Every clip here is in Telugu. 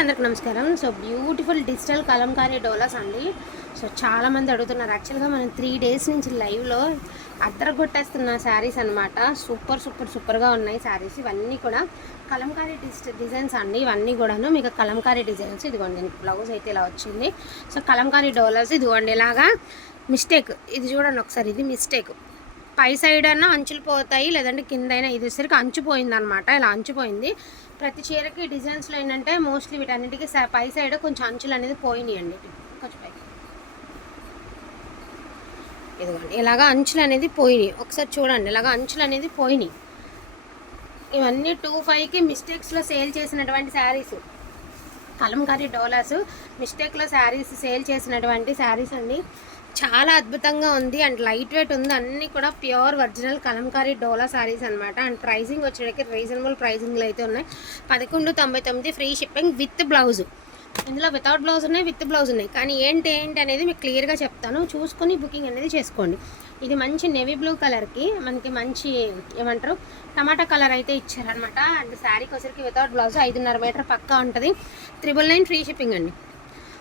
అందరికి నమస్కారం. So beautiful digital kalamkari dolas అండి. సో చాలా మంది అడుగుతున్నారు యాక్చువల్గా మనం త్రీ డేస్ నుంచి లైవ్లో అద్దరగొట్టేస్తున్న శారీస్ అనమాట సూపర్ సూపర్ సూపర్గా ఉన్నాయి శారీస్ ఇవన్నీ కూడా కలంకారీ డిజిటల్ డిజైన్స్ అండి. ఇవన్నీ కూడాను మీకు కలంకారీ డిజైన్స్ ఇదిగోండి దీనికి బ్లౌజ్ అయితే ఇలా వచ్చింది. సో కలంకారీ డోలాస్ ఇదిగోండి ఇలాగా మిస్టేక్ ఇది చూడండి ఒకసారి ఇది మిస్టేక్ పై సైడ్ అన్న అంచులు పోతాయి లేదంటే కింద అయినా ఇది వచ్చేసరికి అంచుపోయింది అనమాట ఇలా అంచుపోయింది. ప్రతి చీరకి డిజైన్స్లో ఏంటంటే మోస్ట్లీ వీటన్నిటికీ పై సైడ్ కొంచెం అంచులు అనేది పోయినాయి అండి కొంచెం పైకి ఇదిగోండి ఇలాగా అంచులు అనేది పోయినాయి. ఒకసారి చూడండి ఇలాగా అంచులు అనేది పోయినాయి. ఇవన్నీ టూ ఫైవ్కి మిస్టేక్స్లో సేల్ చేసినటువంటి శారీస్. కలంకారీ డోలాస్ మిస్టేక్లో శారీస్ సేల్ చేసినటువంటి శారీస్ అండి. చాలా అద్భుతంగా ఉంది. అండ్ లైట్ వెయిట్ ఉంది. అన్నీ కూడా ప్యూర్ ఒరిజినల్ కలంకారీ డోలా శారీస్ అనమాట అండ్ ప్రైసింగ్ వచ్చేటికి రీజనబుల్ ప్రైసింగ్లు అయితే ఉన్నాయి. పదకొండు తొంభై తొమ్మిది ఫ్రీ షిప్పింగ్ విత్ బ్లౌజ్. ఇందులో వితౌట్ బ్లౌజ్ ఉన్నాయి విత్ బ్లౌజ్ ఉన్నాయి. కానీ ఏంటి ఏంటి అనేది మీకు క్లియర్గా చెప్తాను. చూసుకొని బుకింగ్ అనేది చేసుకోండి. ఇది మంచి నెవీ బ్లూ కలర్కి మనకి మంచి ఏమంటారు టమాటా కలర్ అయితే ఇచ్చారనమాట అండ్ శారీకి వచ్చరికి వితౌట్ బ్లౌజ్ ఐదున్నర మీటర్ పక్కా ఉంటుంది. త్రిబుల్ నైన్ ఫ్రీ షిప్పింగ్ అండి.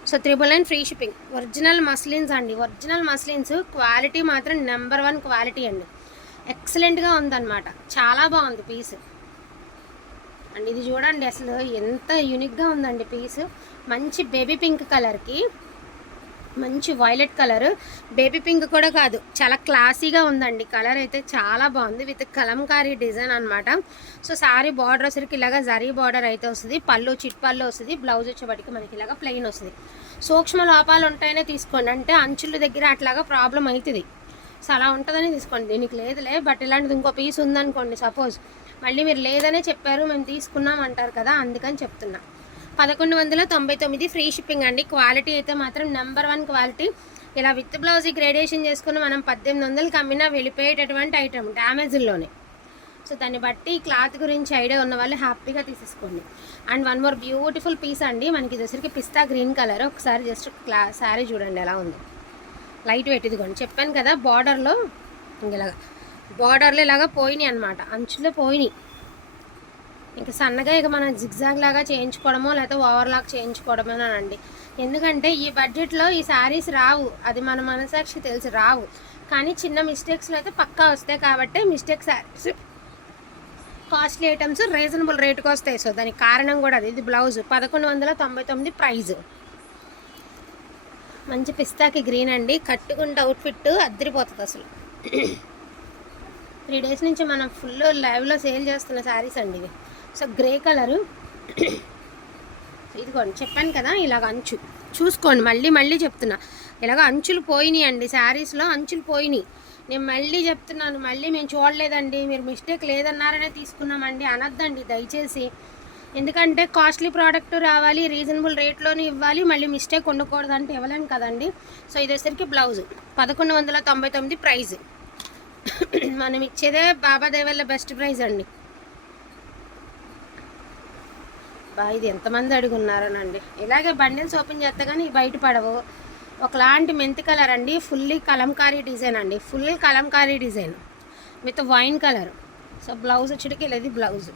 So triple nine free shipping original muslins అండి. ఒరిజినల్ మస్లిన్స్ క్వాలిటీ మాత్రం నెంబర్ వన్ క్వాలిటీ అండి. ఎక్సలెంట్గా ఉందన్నమాట. చాలా బాగుంది పీస్ అండ్ ఇది చూడండి అసలు ఎంత యూనిక్గా ఉందండి పీస్ మంచి బేబీ పింక్ కలర్కి మంచి వైలెట్ కలర్. బేబీ పింక్ కూడా కాదు చాలా క్లాసీగా ఉందండి. కలర్ అయితే చాలా బాగుంది విత్ కలంకారీ డిజైన్ అనమాట సో సారీ బార్డర్ వచ్చరికి ఇలాగ జరీ బార్డర్ అయితే వస్తుంది. పళ్ళు చిట్ పళ్ళు వస్తుంది. బ్లౌజ్ వచ్చేవాటికి మనకి ఇలాగ ప్లెయిన్ వస్తుంది. సూక్ష్మ లోపాలు ఉంటాయనే తీసుకోండి. అంటే అంచుల దగ్గర అట్లాగా ప్రాబ్లం అవుతుంది సో అలా ఉంటుందని తీసుకోండి. దీనికి లేదులే బట్ ఇలాంటిది ఇంకో పీస్ ఉందనుకోండి సపోజ్. మళ్ళీ మీరు లేదనే చెప్పారు మేము తీసుకున్నాం అంటారు కదా అందుకని చెప్తున్నా. పదకొండు వందల తొంభై తొమ్మిది ఫ్రీ షిప్పింగ్ అండి. క్వాలిటీ అయితే మాత్రం నెంబర్ వన్ క్వాలిటీ. ఇలా విత్ బ్లౌజ్ గ్రేడేషన్ చేసుకుని మనం పద్దెనిమిది వందలకి అమ్మినా వెళ్ళిపోయేటటువంటి ఐటమ్ డ్యామేజ్లోనే సో దాన్ని బట్టి క్లాత్ గురించి ఐడియా ఉన్న వాళ్ళు హ్యాపీగా తీసేసుకోండి. And one more beautiful piece అండి. మనకి ఇది పిస్తా గ్రీన్ కలర్. ఒకసారి జస్ట్ క్లా శారీ చూడండి ఎలా ఉంది. లైట్ వెయిట్ ఇదిగోండి. చెప్పాను కదా బార్డర్లో ఇలాగా. బార్డర్లో ఇలాగ పోయినాయి అనమాట అంచులో పోయినాయి. ఇంకా సన్నగా ఇక మనం జిగ్జాగ్ లాగా చేయించుకోవడమో లేకపోతే ఓవర్లాక్ చేయించుకోవడమేనండి ఎందుకంటే ఈ బడ్జెట్లో ఈ శారీస్ రావు. అది మన మనసాక్షి తెలిసి రావు. కానీ చిన్న మిస్టేక్స్లో అయితే పక్కా వస్తాయి కాబట్టి mistake saris costly items reasonable రేటుకి వస్తాయి. సో దానికి కారణం కూడా అది. ఇది బ్లౌజ్ పదకొండు వందల తొంభై తొమ్మిది ప్రైజ్. మంచి పిస్తాకి గ్రీన్ అండి. కట్టుకుంటే అవుట్ఫిట్ అద్దరిపోతుంది అసలు. త్రీ డేస్ నుంచి మనం ఫుల్ లైవ్లో సేల్ చేస్తున్న శారీస్ అండి ఇవి. So grey colour. ఇదిగోండి చెప్పాను కదా ఇలాగ అంచు. చూసుకోండి మళ్ళీ మళ్ళీ చెప్తున్నా. ఇలాగ అంచులు పోయినాయి అండి శారీస్లో అంచులు పోయినాయి. నేను మళ్ళీ చెప్తున్నాను మళ్ళీ మేము చూడలేదండి మీరు మిస్టేక్ లేదన్నారనే తీసుకున్నామండి అనద్దండి దయచేసి. ఎందుకంటే కాస్ట్లీ ప్రోడక్ట్ రావాలి రీజనబుల్ రేట్లోనే ఇవ్వాలి మళ్ళీ మిస్టేక్ ఉండకూడదు అంటే ఇవ్వలేము కదండి. సో ఇది బ్లౌజ్ పదకొండు వందల తొంభై తొమ్మిది ప్రైజ్. మనం ఇచ్చేదే బాబా దేవల్ల బెస్ట్ ప్రైజ్ అండి. ఇది ఎంతమంది అడుగున్నారనండి. ఇలాగే బండిల్స్ ఓపెన్ చేస్తే కానీ బయట పడవు. ఒకలాంటి మెంతి కలర్ అండి ఫుల్లీ కలంకారీ డిజైన్ అండి. Full kalamkari design with wine colour. So blouse వచ్చేటికి ఇలా ఇది బ్లౌజ్.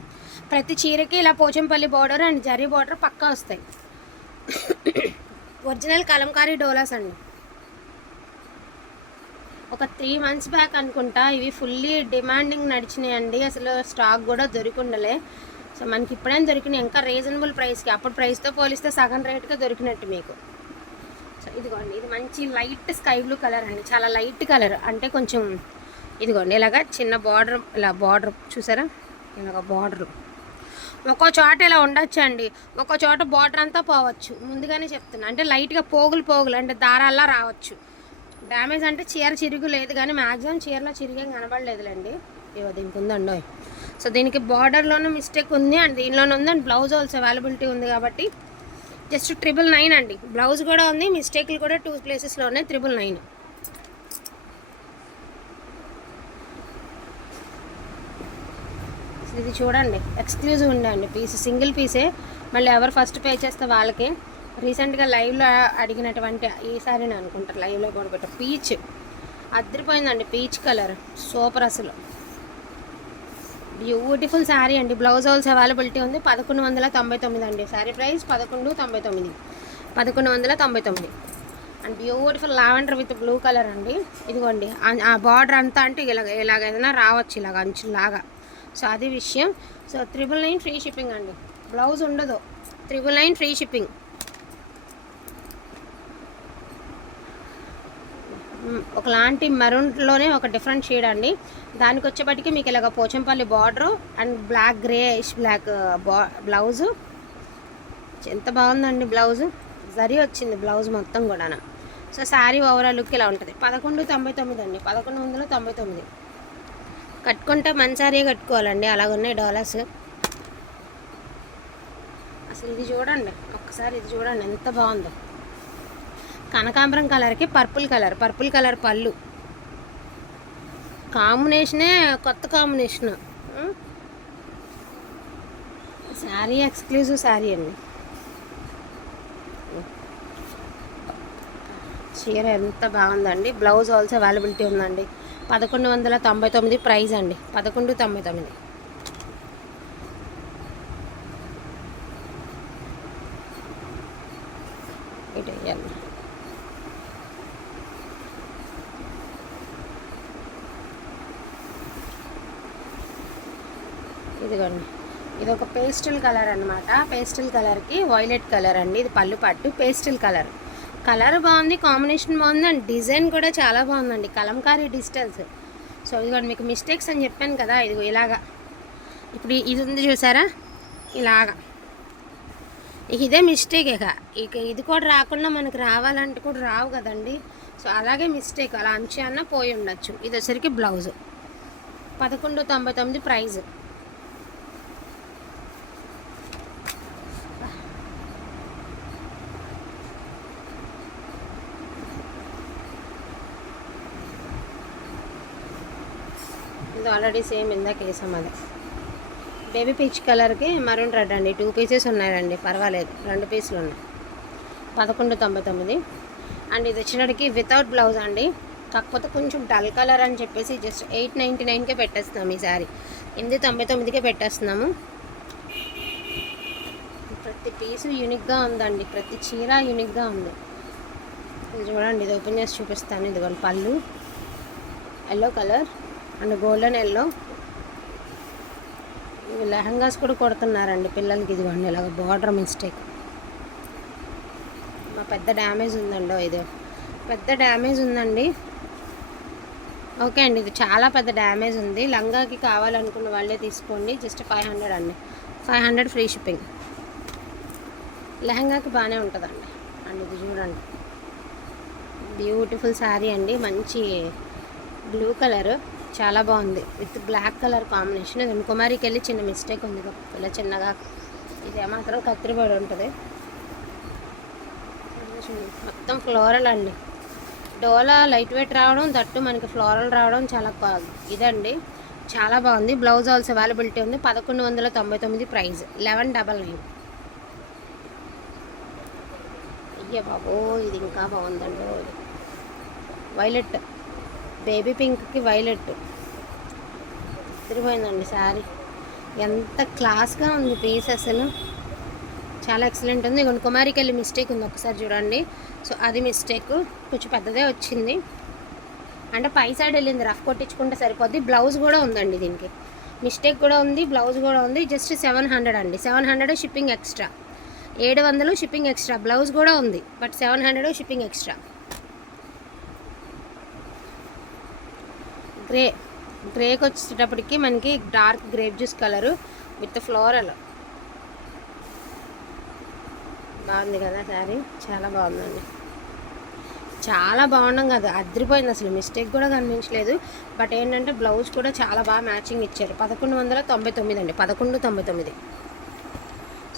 ప్రతి చీరకి ఇలా Pochampally border and zari border పక్కా వస్తాయి. ఒరిజినల్ కలంకారీ డోలాస్ అండి. ఒక త్రీ మంత్స్ బ్యాక్ అనుకుంటా ఇవి ఫుల్లీ డిమాండింగ్ నడిచినాయండి. అసలు స్టాక్ కూడా దొరికిండలే. సో మనకి ఇప్పుడైనా దొరికినాయి? ఇంకా రీజనబుల్ ప్రైస్కి అప్పుడు ప్రైస్తో పోలిస్తే సగం రేట్గా దొరికినట్టు మీకు. సో ఇదిగోండి ఇది మంచి లైట్ స్కై బ్లూ కలర్ అండి. చాలా లైట్ కలర్ అంటే కొంచెం ఇదిగోండి ఇలాగా చిన్న బార్డర్ ఇలా బార్డర్ చూసారా? ఇలాగ బార్డర్ ఒక్కో చోట ఇలా ఉండొచ్చు అండి ఒక్కో చోట బార్డర్ అంతా పోవచ్చు. ముందుగానే చెప్తున్నా. అంటే లైట్గా పోగులు పోగులు అంటే దారాల్లా రావచ్చు. డ్యామేజ్ అంటే చీర చిరుగు లేదు కానీ మ్యాక్సిమం చీరలో చిరిగేం కనబడలేదులేండి. ఇవ్వ దీనికి ఉందండి సో దీనికి బార్డర్లోనే మిస్టేక్ ఉంది అండ్ దీనిలోనే ఉంది అండ్ బ్లౌజ్ ఆల్సో అవైలబిలిటీ ఉంది కాబట్టి జస్ట్ ట్రిపుల్ నైన్ అండి. బ్లౌజ్ కూడా ఉంది మిస్టేక్లు కూడా టూ ప్లేసెస్లో ఉన్నాయి ట్రిపుల్ నైన్ ఇది చూడండి ఎక్స్క్లూజివ్ ఉండండి పీస్ సింగిల్ పీసే మళ్ళీ ఎవరు ఫస్ట్ పే చేస్తే వాళ్ళకి. రీసెంట్గా లైవ్లో అడిగినటువంటి ఈసారి నేను అనుకుంటారు లైవ్లో కూడా పీచ్ అద్దరిపోయిందండి పీచ్ కలర్ సూపర్ అసలు. బ్యూటిఫుల్ శారీ అండి. బ్లౌజ్ హోల్స్ అవైలబిలిటీ ఉంది. పదకొండు వందల తొంభై తొమ్మిది అండి. శారీ ప్రైస్ పదకొండు తొంభై తొమ్మిది. పదకొండు వందల తొంభై తొమ్మిది. And beautiful lavender with blue colour అండి. ఇదిగోండి. ఆ- బార్డర్ అంతా అంటే ఇలాగ ఇలాగ ఏదైనా రావచ్చు ఇలాగ అంచులాగా సో అది విషయం. So triple nine free shipping అండి. బ్లౌజ్ ఉండదు. Triple nine free shipping. ఒకలాంటి మెరూన్లోనే ఒక డిఫరెంట్ షేడ్ అండి. దానికి వచ్చేప్పటికి మీకు ఇలాగ Pochampally border and black grey black బా బ్లౌజు ఎంత బాగుందండి బ్లౌజు జరీ వచ్చింది బ్లౌజ్ మొత్తం కూడా సో శారీ ఓవరాల్ లుక్ ఇలా ఉంటుంది. పదకొండు తొంభై తొమ్మిది అండి. పదకొండు వందల తొంభై తొమ్మిది. కట్టుకుంటే మంచి శారీ కట్టుకోవాలండి. అలాగున్నాయి డాలర్స్ అసలు ఇది చూడండి. ఒక్కసారి ఇది చూడండి. ఎంత బాగుందో. కనకాంబరం కలర్కి పర్పుల్ కలర్ పర్పుల్ కలర్ పళ్ళు. కాంబినేషనే కొత్త కాంబినేషన్. శారీ ఎక్స్క్లూజివ్ శారీ అండి. చీర ఎంత బాగుందండి. బ్లౌజ్ ఆల్సో అవైలబిలిటీ ఉందండి. పదకొండు వందల తొంభై తొమ్మిది ప్రైస్ అండి. పదకొండు తొంభై తొమ్మిది ఇటు వేయాలి ఇదిగోండి ఇది ఒక పేస్టల్ కలర్ అనమాట పేస్టల్ కలర్కి వైలెట్ కలర్ అండి. ఇది పళ్ళు పట్టు పేస్టల్ కలర్. కలర్ బాగుంది కాంబినేషన్ బాగుంది అండ్ డిజైన్ కూడా చాలా బాగుందండి. కలంకారీ డిజిటల్స్. సో ఇదిగోండి మీకు మిస్టేక్స్ అని చెప్పాను కదా ఇదిగో ఇలాగా. ఇప్పుడు ఇది ఉంది చూసారా? ఇలాగా. ఇక ఇదే మిస్టేక్ ఇక. ఇక ఇది కూడా రాకుండా మనకు రావాలంటే కూడా రావు కదండి. సో అలాగే మిస్టేక్. అలా అంచు అన్న పోయి ఉండొచ్చు. ఇది వచ్చరికి బ్లౌజ్. పదకొండు తొంభై తొమ్మిది ప్రైజ్. ఇది ఆల్రెడీ సేమ్ ఇందాక వేసాం అది బేబీ పీచ్ కలర్కి మరూన్ రెడ్ అండి. టూ పీసెస్ ఉన్నాయండి. పర్వాలేదు. రెండు పీసులు ఉన్నాయి. పదకొండు తొంభై తొమ్మిది. అండ్ ఇది వచ్చినడికి వితౌట్ బ్లౌజ్ అండి. కాకపోతే కొంచెం డల్ కలర్ అని చెప్పేసి జస్ట్ ఎయిట్ నైంటీ నైన్కే పెట్టేస్తున్నాం ఈ సారీ. ఎనిమిది తొంభై తొమ్మిదికే పెట్టేస్తున్నాము. ప్రతి పీసు యూనిక్గా ఉందండి. ప్రతి చీర యూనిక్గా ఉంది. ఇది చూడండి. ఇది ఓపెన్ చేసి చూపిస్తాను. ఇదిగోండి పళ్ళు. Yellow colour. And golden yellow. ఇవి లెహంగాస్ కూడా కొడుతున్నారండి పిల్లలకి ఇదిగోండి ఇలాగ బార్డర్ మిస్టేక్. మా పెద్ద డ్యామేజ్ ఉందండి ఇది. పెద్ద డ్యామేజ్ ఉందండి. ఓకే అండి ఇది చాలా పెద్ద డ్యామేజ్ ఉంది. లంగాకి కావాలనుకున్న వాళ్ళే తీసుకోండి. జస్ట్ ఫైవ్ హండ్రెడ్ అండి. Five hundred free shipping. లెహంగాకి బాగానే ఉంటుందండి. అండ్ ఇది చూడండి. బ్యూటిఫుల్ శారీ అండి. మంచి బ్లూ కలర్. చాలా బాగుంది. With black colour combination. అది కుమారికి వెళ్ళి చిన్న మిస్టేక్ ఉంది. ఇలా చిన్నగా ఇది ఏమాత్రం కత్తిరిపడి ఉంటుంది. మొత్తం ఫ్లోరల్ అండి. డోలా లైట్ వెయిట్ రావడం దట్టు మనకి ఫ్లోరల్ రావడం చాలా ఇదండి. చాలా బాగుంది. బ్లౌజ్ ఆల్స్ అవైలబిలిటీ ఉంది. పదకొండు వందల తొంభై తొమ్మిది ప్రైస్. Eleven double nine. అయ్యే బాబో ఇది ఇంకా బాగుందండి. వైలెట్. బేబీ పింక్కి వైలెట్. తిరిగిపోయిందండి శారీ. ఎంత క్లాస్గా ఉంది పీస్ అసలు. చాలా ఎక్సలెంట్ ఉంది. ఇక కుమారికి వెళ్ళి మిస్టేక్ ఉంది ఒకసారి చూడండి. సో అది మిస్టేక్ కొంచెం పెద్దదే వచ్చింది. అంటే పై సైడ్ వెళ్ళింది. రఫ్ కొట్టించుకుంటే సరిపోద్ది. బ్లౌజ్ కూడా ఉందండి దీనికి. మిస్టేక్ కూడా ఉంది బ్లౌజ్ కూడా ఉంది. జస్ట్ సెవెన్ హండ్రెడ్ అండి. సెవెన్ హండ్రెడ్ షిప్పింగ్ ఎక్స్ట్రా ఏడు వందలు షిప్పింగ్ ఎక్స్ట్రా బ్లౌజ్ కూడా ఉంది but seven hundred shipping extra grey గ్రేకి వచ్చేటప్పటికి మనకి dark grape juice colour with floral. బాగుంది కదా శారీ? చాలా బాగుందండి. చాలా బాగుండం కదా. అదిరిపోయింది అసలు. మిస్టేక్ కూడా కనిపించలేదు. బట్ ఏంటంటే బ్లౌజ్ కూడా చాలా బాగా మ్యాచింగ్ ఇచ్చారు. పదకొండు వందల తొంభై తొమ్మిది అండి. పదకొండు తొంభై తొమ్మిది.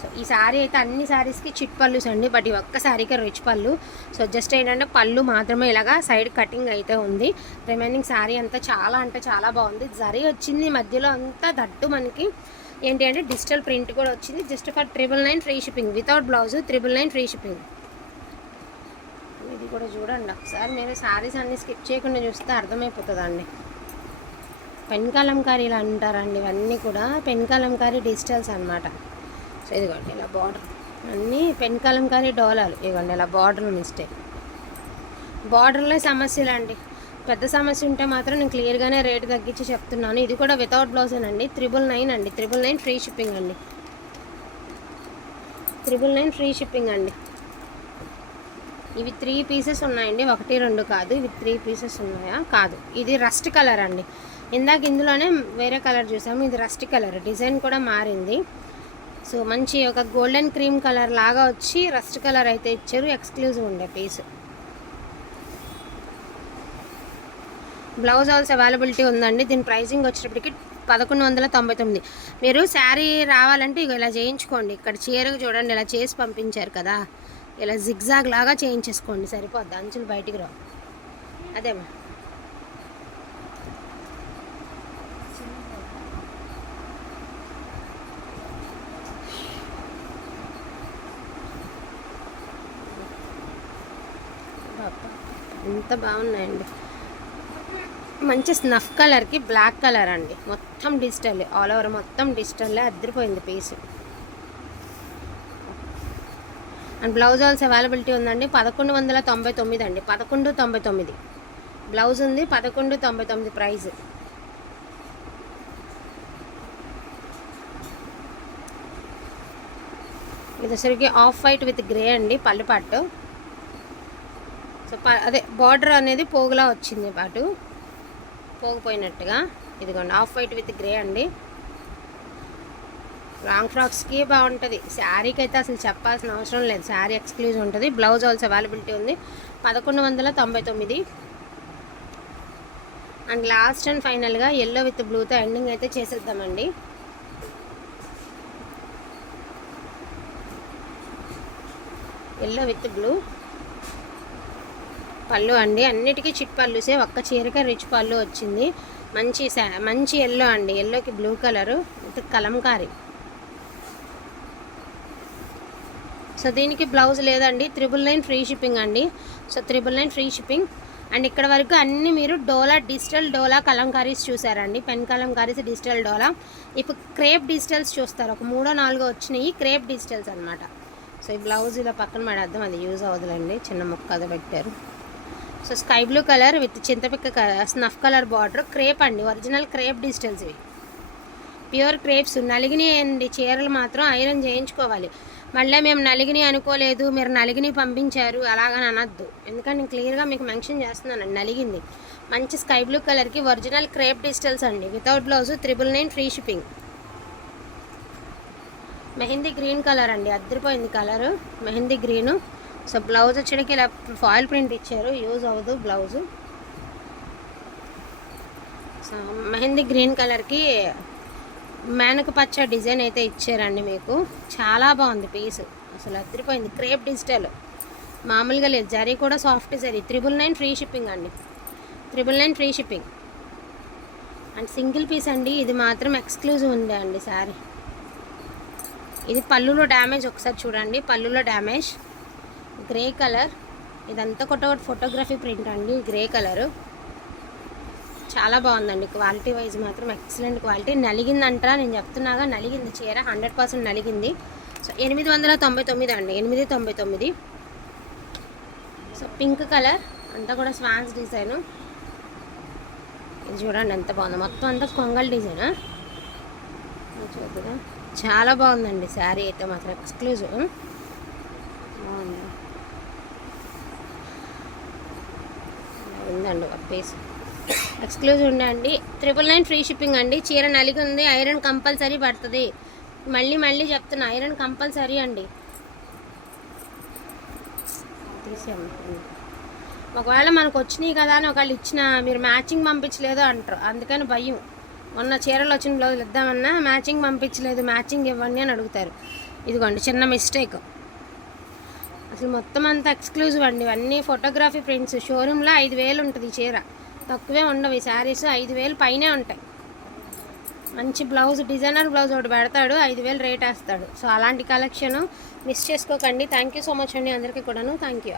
సో ఈ శారీ అయితే అన్ని శారీస్కి చిట్ పళ్ళుస్ అండి బట్ ఈ ఒక్క శారీకి రిచ్ పళ్ళు. సో జస్ట్ ఏంటంటే పళ్ళు మాత్రమే ఇలాగా సైడ్ కటింగ్ అయితే ఉంది. రిమైనింగ్ శారీ అంతా చాలా అంటే చాలా బాగుంది. జరీ వచ్చింది మధ్యలో అంతా దట్టు మనకి. ఏంటి అంటే డిజిటల్ ప్రింట్ కూడా వచ్చింది just for triple nine free shipping. Without blouse triple nine free shipping. ఇది కూడా చూడండి. ఒకసారి మీరు శారీస్ అన్ని స్కిప్ చేయకుండా చూస్తే అర్థమైపోతుందండి. పెన్ కలంకారీలు అంటారండి ఇవన్నీ కూడా. పెన్ కలంకారీ డిజిటల్స్ అనమాట సో ఇదిగోండి ఇలా బార్డర్ అన్నీ పెన్ కలంకారీ డోలాలు. ఇదిగోండి ఇలా బార్డర్ మిస్టేక్ బార్డర్లో సమస్యలు అండి పెద్ద సమస్య ఉంటే మాత్రం నేను క్లియర్గానే రేటు తగ్గించి చెప్తున్నాను. ఇది కూడా వితౌట్ బ్లౌజేనండి త్రిబుల్ నైన్ అండి. త్రిబుల్ నైన్ ఫ్రీ షిప్పింగ్ అండి. త్రిబుల్ నైన్ ఫ్రీ షిప్పింగ్ అండి. ఇవి త్రీ పీసెస్ ఉన్నాయండి. ఒకటి రెండు కాదు. ఇవి త్రీ పీసెస్ ఉన్నాయా? కాదు. ఇది రస్ట్ కలర్ అండి. ఇందాక ఇందులోనే వేరే కలర్ చూసాము. ఇది రస్ట్ కలర్ డిజైన్ కూడా మారింది. సో మంచి ఒక గోల్డెన్ క్రీమ్ కలర్ లాగా వచ్చి రస్ట్ కలర్ అయితే ఇచ్చారు. ఎక్స్క్లూజివ్ ఉండే పీస్ బ్లౌజ్ ఆల్స్ అవైలబిలిటీ ఉందండి. దీని ప్రైసింగ్ వచ్చేటప్పటికి పదకొండు వందల తొంభై తొమ్మిది. మీరు శారీ రావాలంటే ఇక ఇలా చేయించుకోండి. ఇక్కడ చీరకు చూడండి ఇలా చేసి పంపించారు కదా. ఇలా జిగ్జాగ్ లాగా చేయించేసుకోండి. సరిపోద్ది? అంచులు బయటికి రావు. అదేమా బాబా, ఎంత బాగున్నాయండి. మంచి స్నఫ్ కలర్కి బ్లాక్ కలర్ అండి. మొత్తం డిజిటల్ ఆల్ ఓవర్ మొత్తం డిజిటల్లే అద్దరిపోయింది piece. And blouse also availability ఉందండి. పదకొండు వందల తొంభై తొమ్మిది అండి. పదకొండు తొంభై తొమ్మిది. బ్లౌజ్ ఉంది పదకొండు తొంభై తొమ్మిది ప్రైజ్. ఇది వచ్చరికి ఆఫ్ వైట్ విత్ గ్రే అండి పళ్ళు పట్టు. సో అదే బార్డర్ అనేది పోగులా వచ్చింది పాటు. పోగిపోయినట్టుగా. ఇదిగోండి ఆఫ్ వైట్ విత్ గ్రే అండి. లాంగ్ ఫ్రాక్స్కి బాగుంటుంది. శారీకి అయితే అసలు చెప్పాల్సిన అవసరం లేదు. శారీ ఎక్స్క్లూజివ్ ఉంటుంది. బ్లౌజ్ ఆల్సో అవైలబిలిటీ ఉంది. పదకొండు వందల తొంభై తొమ్మిది. అండ్ లాస్ట్ అండ్ ఫైనల్గా ఎల్లో విత్ బ్లూతో ఎండింగ్ అయితే చేసేద్దామండి. ఎల్లో విత్ బ్లూ పళ్ళు అండి. అన్నిటికీ చిట్ పళ్ళుసే ఒక్క చీరకే రిచ్ పళ్ళు వచ్చింది. మంచి శా- మంచి ఎల్లో అండి. ఎల్లోకి blue colour with kalamkari. So దీనికి బ్లౌజ్ లేదండి. త్రిబుల్ నైన్ ఫ్రీ షిప్పింగ్ అండి. So triple nine free shipping and ఇక్కడ వరకు అన్ని మీరు డోలా డిజిటల్ డోలా కలంకారీస్ చూసారండి. Pen kalamkaris digital dola. ఇప్పుడు క్రేప్ డిజిటల్స్ చూస్తారు. ఒక మూడో నాలుగో వచ్చినాయి. క్రేప్ డిజిటల్స్ అనమాట సో ఈ బ్లౌజ్ ఇలా పక్కన పడేద్దాం. అది యూజ్ అవ్వదులండి. చిన్న ముక్క అది పెట్టారు. So sky blue colour with చింతపిక్క colour snuff colour border crepe అండి. ఒరిజినల్ క్రేప్ డిజిటల్స్ ఇవి. ప్యూర్ క్రేప్స్ నలిగినాయండి చీరలు మాత్రం ఐరన్ చేయించుకోవాలి. మళ్ళీ మేము నలిగిని అనుకోలేదు మీరు నలిగిని పంపించారు అలాగని అనొద్దు. ఎందుకంటే నేను క్లియర్గా మీకు మెన్షన్ చేస్తున్నానండి నలిగింది. మంచి స్కై బ్లూ కలర్కి ఒరిజినల్ క్రేప్ డిజిటల్స్ అండి. Without blouse triple nine free shipping. Mehndi green colour అండి. అద్దరిపోయింది colour. Mehndi green. So blouse వచ్చేటికి ఇలా ఫాయిల్ ప్రింట్ ఇచ్చారు. యూజ్ అవ్వదు బ్లౌజు. సో మెహందీ గ్రీన్ కలర్కి మేనక పచ్చ డిజైన్ అయితే ఇచ్చారండి మీకు. చాలా బాగుంది పీస్. అసలు అద్దరిపోయింది క్రేప్ డిజిటల్. మామూలుగా లేదు. జరీ కూడా soft zari. Triple nine free shipping అండి. Triple nine free shipping. And single piece అండి. ఇది మాత్రం ఎక్స్క్లూజివ్ ఉంది అండి సారీ. ఇది పళ్ళులో డ్యామేజ్. ఒకసారి చూడండి. పళ్ళులో డ్యామేజ్. Grey colour. ఇదంతా కొత్త ఫోటోగ్రఫీ ప్రింట్ అండి గ్రే కలరు. చాలా బాగుందండి క్వాలిటీ వైజ్ మాత్రం ఎక్సలెంట్ క్వాలిటీ. నలిగిందంటారా నేను చెప్తున్నాగా నలిగింది చీర హండ్రెడ్ పర్సెంట్ నలిగింది. సో ఎనిమిది వందల తొంభై తొమ్మిది అండి ఎనిమిది తొంభై తొమ్మిది. సో పింక్ కలర్ అంతా కూడా స్వాన్స్ డిజైను. ఇది చూడండి ఎంత బాగుంది మొత్తం అంతా కొంగల్ డిజైనా? చూద్దా చాలా బాగుందండి శారీ అయితే మాత్రం ఎక్స్క్లూజివ్ బాగుంది ఇలా ఉందండి ఒక పీస్. ఎక్స్క్లూజివ్ ఉండండి ట్రిపుల్ నైన్ ఫ్రీ షిప్పింగ్ అండి. చీర నలిగి ఉంది. ఐరన్ కంపల్సరీ పడుతుంది. మళ్ళీ మళ్ళీ చెప్తున్నా ఐరన్ కంపల్సరీ అండి. తీసేయండి. ఒకవేళ మనకు వచ్చినాయి కదా అని ఒకవేళ ఇచ్చిన మీరు మ్యాచింగ్ పంపించలేదు అంటారు. అందుకని భయం. మొన్న చీరలు వచ్చిన బ్లౌజులు ఇద్దామన్నా మ్యాచింగ్ పంపించలేదు. మ్యాచింగ్ ఇవ్వండి అని అడుగుతారు. ఇదిగోండి చిన్న మిస్టేక్ అసలు మొత్తం అంతా ఎక్స్క్లూజివ్ అండి. ఇవన్నీ ఫోటోగ్రఫీ ప్రింట్స్. షోరూంలో ఐదు వేలు ఉంటుంది చీర. తక్కువే ఉండవు. ఈ శారీస్ ఐదు వేలు పైనే ఉంటాయి. మంచి బ్లౌజ్ డిజైనర్ బ్లౌజ్ ఒకటి పెడతాడు. ఐదు వేలు రేట్ వేస్తాడు. సో అలాంటి కలెక్షన్ మిస్ చేసుకోకండి. థ్యాంక్ యూ సో మచ్ అండి అందరికీ కూడాను. Thank you